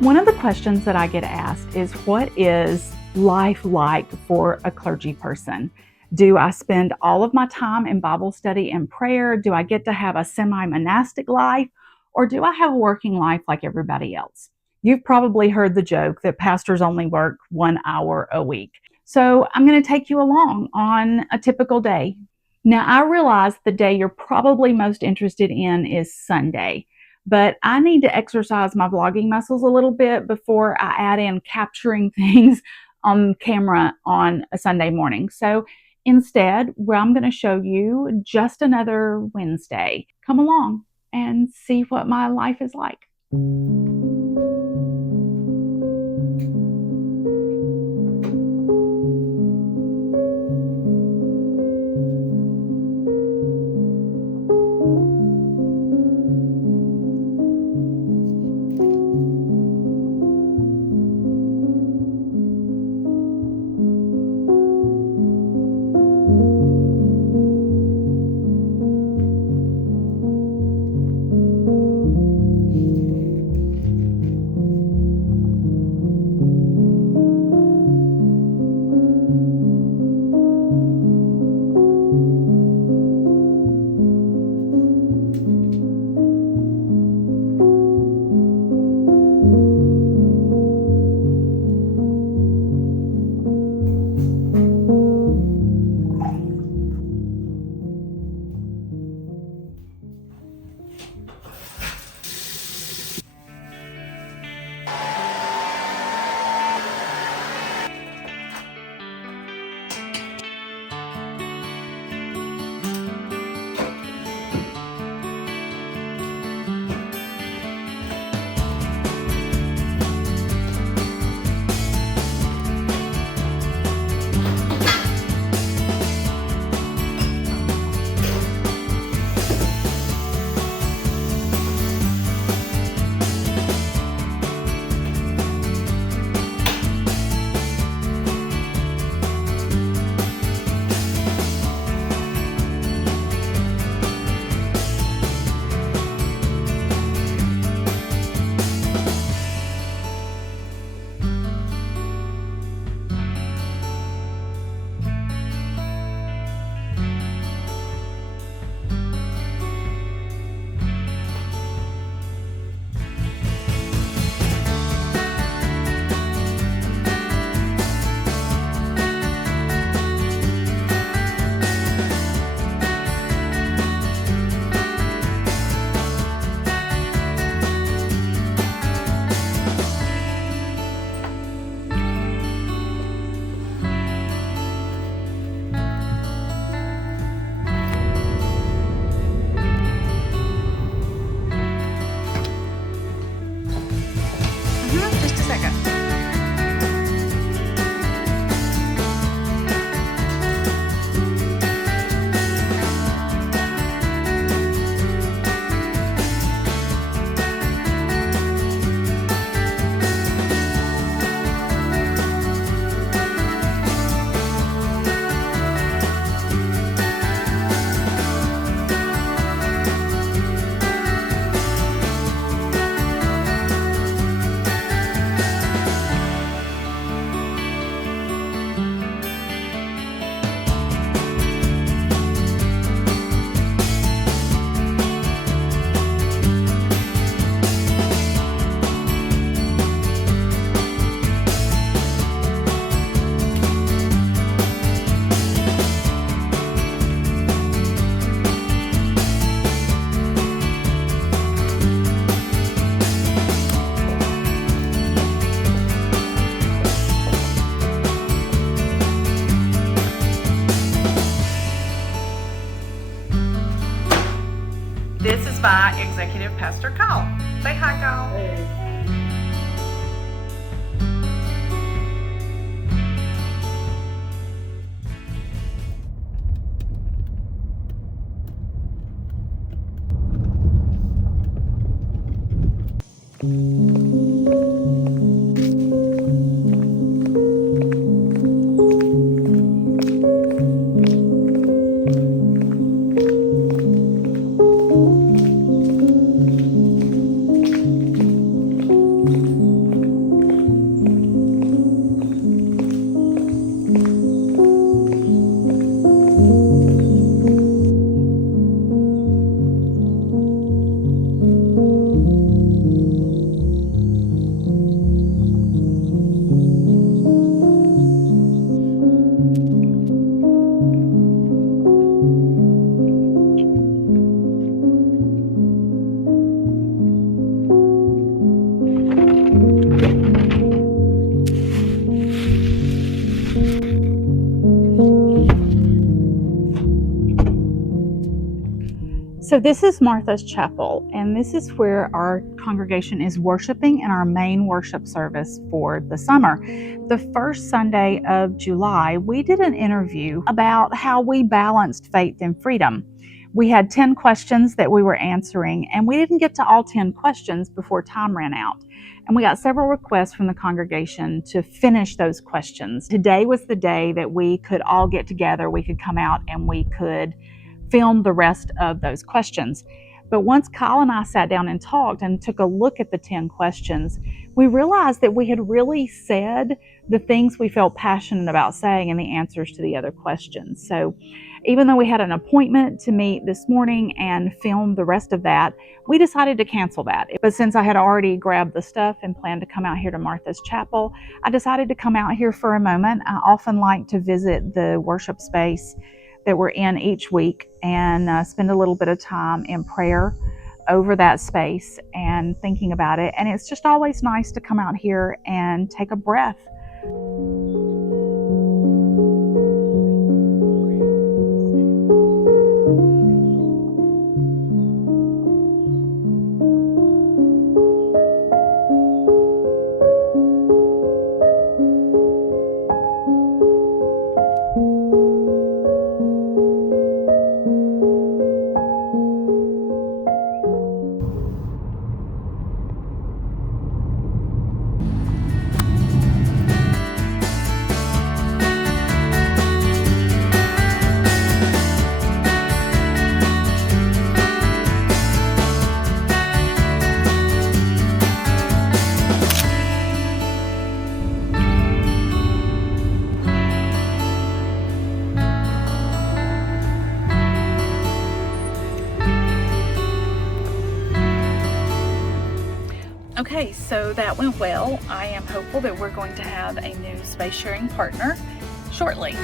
One of the questions that I get asked is, what is life like for a clergy person? Do I spend all of my time in Bible study and prayer? Do I get to have a semi-monastic life? Or do I have a working life like everybody else? You've probably heard the joke that pastors only work 1 hour a week. So I'm going to take you along on a typical day. Now, I realize the day you're probably most interested in is Sunday. But I need to exercise my vlogging muscles a little bit before I add in capturing things on camera on a Sunday morning. So instead, I'm going to show you just another Wednesday. Come along and see what my life is like. Just a second. This is by Executive Pastor Kyle. Say hi, Kyle. Hey. So this is Martha's Chapel, and this is where our congregation is worshiping in our main worship service for the summer. The first Sunday of July, we did an interview about how we balanced faith and freedom. We had 10 questions that we were answering, and we didn't get to all 10 questions before time ran out. And we got several requests from the congregation to finish those questions. Today was the day that we could all get together, we could come out and we could film the rest of those questions. But once Kyle and I sat down and talked and took a look at the 10 questions, we realized that we had really said the things we felt passionate about saying in the answers to the other questions. So even though we had an appointment to meet this morning and film the rest of that, we decided to cancel that. But since I had already grabbed the stuff and planned to come out here to Martha's Chapel, I decided to come out here for a moment. I often like to visit the worship space that we're in each week and spend a little bit of time in prayer over that space and thinking about it. And it's just always nice to come out here and take a breath. Okay, so that went well. I am hopeful that we're going to have a new space sharing partner shortly.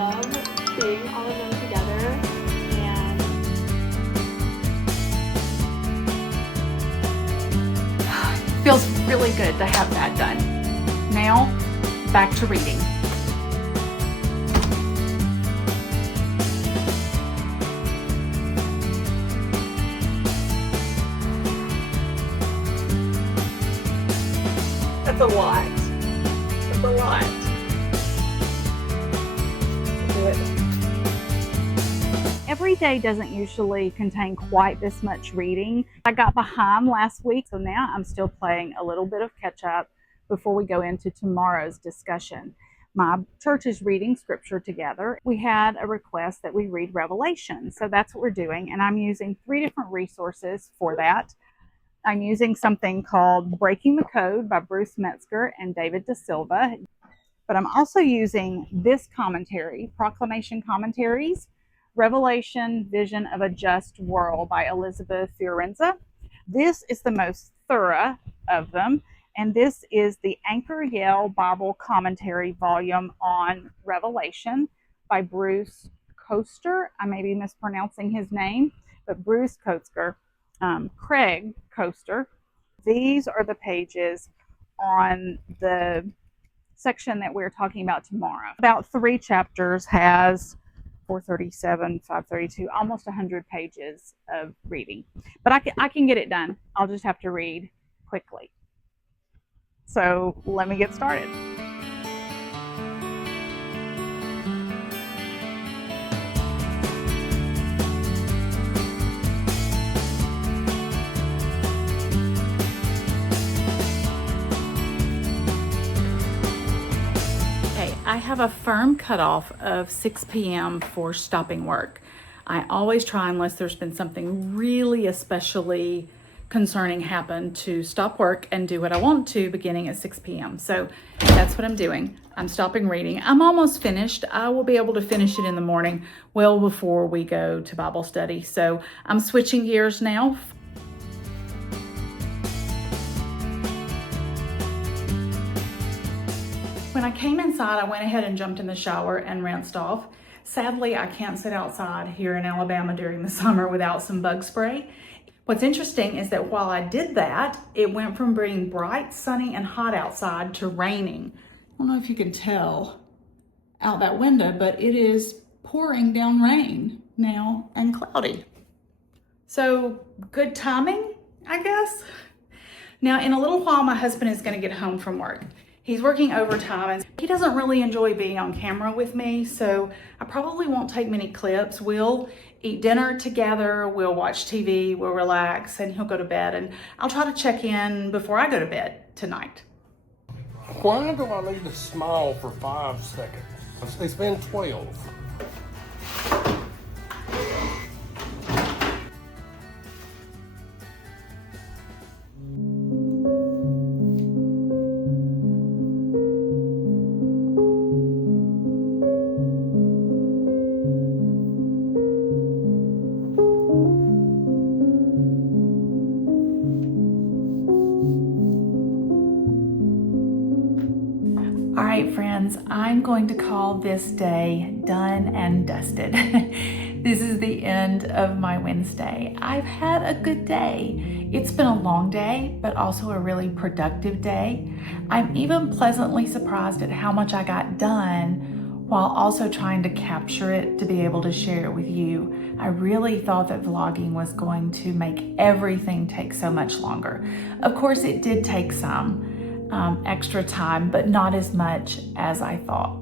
love seeing all of them together, and it feels really good to have that done. Now, back to reading. That's a lot. That's a lot. Every day doesn't usually contain quite this much reading. I got behind last week, so now I'm still playing a little bit of catch up before we go into tomorrow's discussion. My church is reading scripture together. We had a request that we read Revelation, so that's what we're doing, and I'm using 3 different resources for that. I'm using something called Breaking the Code by Bruce Metzger and David De Silva, but I'm also using this commentary, Proclamation Commentaries, Revelation, Vision of a Just World by Elizabeth Fiorenza. This is the most thorough of them, and this is the Anchor Yale Bible Commentary volume on Revelation by Bruce Coaster. I may be mispronouncing his name, but Bruce Coaster, Craig Coaster. These are the pages on the section that we're talking about tomorrow. About 3 chapters has 437, 532, almost 100 pages of reading. But I can get it done. I'll just have to read quickly. So let me get started. I have a firm cutoff of 6 p.m. for stopping work. I always try, unless there's been something really especially concerning happen, to stop work and do what I want to beginning at 6 p.m. So that's what I'm doing. I'm stopping reading. I'm almost finished. I will be able to finish it in the morning, well before we go to Bible study. So I'm switching gears now. When I came inside, I went ahead and jumped in the shower and rinsed off. Sadly, I can't sit outside here in Alabama during the summer without some bug spray. What's interesting is that while I did that, it went from being bright, sunny, and hot outside to raining. I don't know if you can tell out that window, but it is pouring down rain now and cloudy. So good timing, I guess. Now, in a little while, my husband is going to get home from work. He's working overtime and he doesn't really enjoy being on camera with me, so I probably won't take many clips. We'll eat dinner together, we'll watch TV, we'll relax, and he'll go to bed, and I'll try to check in before I go to bed tonight. Why do I need to smile for 5 seconds? It's been 12. All right, friends, I'm going to call this day done and dusted. This is the end of my Wednesday. I've had a good day. It's been a long day, but also a really productive day. I'm even pleasantly surprised at how much I got done while also trying to capture it to be able to share it with you. I really thought that vlogging was going to make everything take so much longer. Of course, it did take some extra time, but not as much as I thought.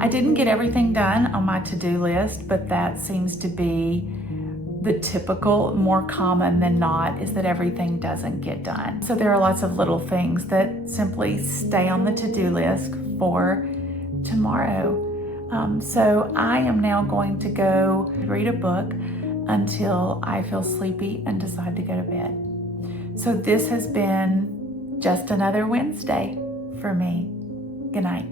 I didn't get everything done on my to-do list, but that seems to be the typical, more common than not, is that everything doesn't get done. So there are lots of little things that simply stay on the to-do list for tomorrow. So I am now going to go read a book until I feel sleepy and decide to go to bed. So this has been just another Wednesday for me. Good night.